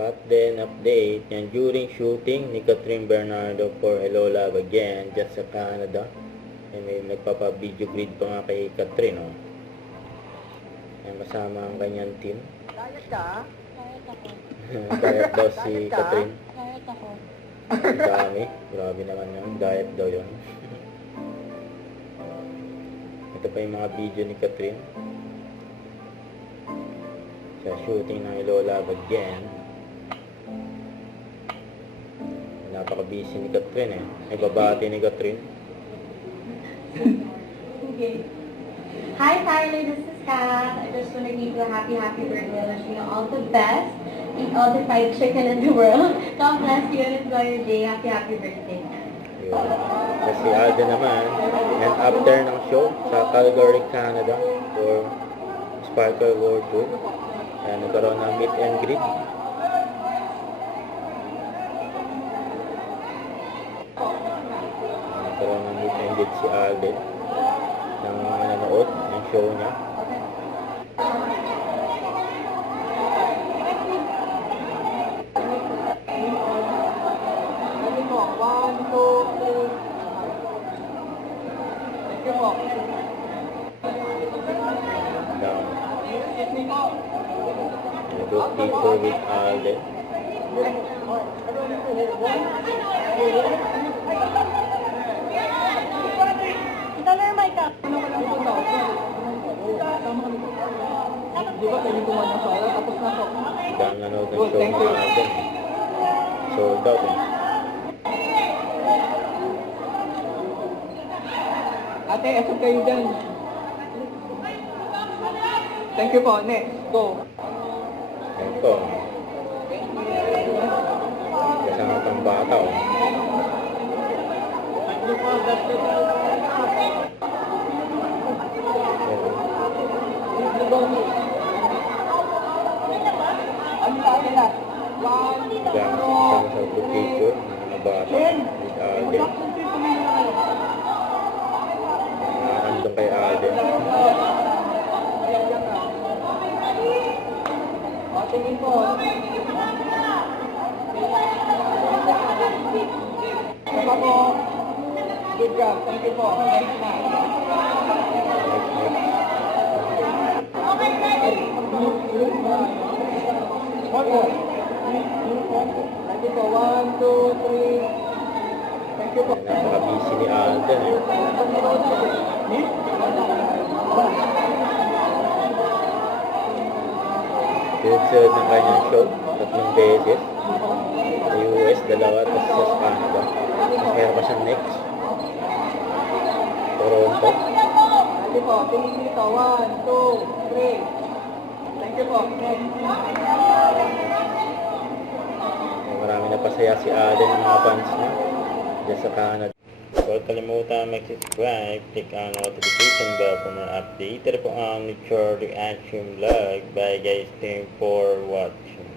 Cut then update. Yan, during shooting ni Catherine Bernardo for Hello Love Again, dyan sa Canada. Yan, may nagpapa-video grid pa nga kay Catherine, oh. Yan, kasama ang kanyang team. Diet ka? Diet ako. Diet daw si Catherine. Diet ako. Ang dami. Grabe naman yun. Diet daw yun. Ito pa yung mga video ni Catherine. Sa shooting ng Hello Love Again. Napaka-busy ni Catherine eh. May babati ni Catherine. Okay. Hi Tyler, this is Kat. I just want to give you a happy birthday. Wishing you all the best. Eat all the fried chicken in the world. God bless you and enjoy your day. Happy birthday. Yun. Kasi Alden naman. And after ng show sa Calgary, Canada for Sparkle World Tour. Ayan, nagkaroon ng meet and greet. Nagkaroon ng meet and greet si Alden ng nanonood ng show niya. Ready po. 1, 2, 3. Thank you po. Good people with Alden. Tyler, mic up. Di ba kayo kumain ng sala? Tapos na po. Dahil nanonood ng show ng Alden. Sold out eh. Ate, esok kayo dyan. Thank you po. Next. Go. Yan po. Kasama pang bata oh. Ano sa akin na? 1, Kasama sa picture ng mga bata with Alden. Andun kay Alden. tingin po. Saka po. Good job. Thank you po. Next na. One more. Thank you po. 1, 2, 3. Thank you po. Napaka-busy ni Alden eh. Sunod ng kanyang show, 3 beses. Sa US, 2, tapos sa Canada. Tapos meron pa siyang next. Toronto. Thank you po. Tingin dito. 1, 2, 3. Thank you po. Marami na pasaya si Alden ng mga fans niya dyan sa Canada. So, huwag kalimutan mag-subscribe, click ang notification bell for more update. Ito po ang Nature Reaction Vlog. Bye guys, thank you for watching.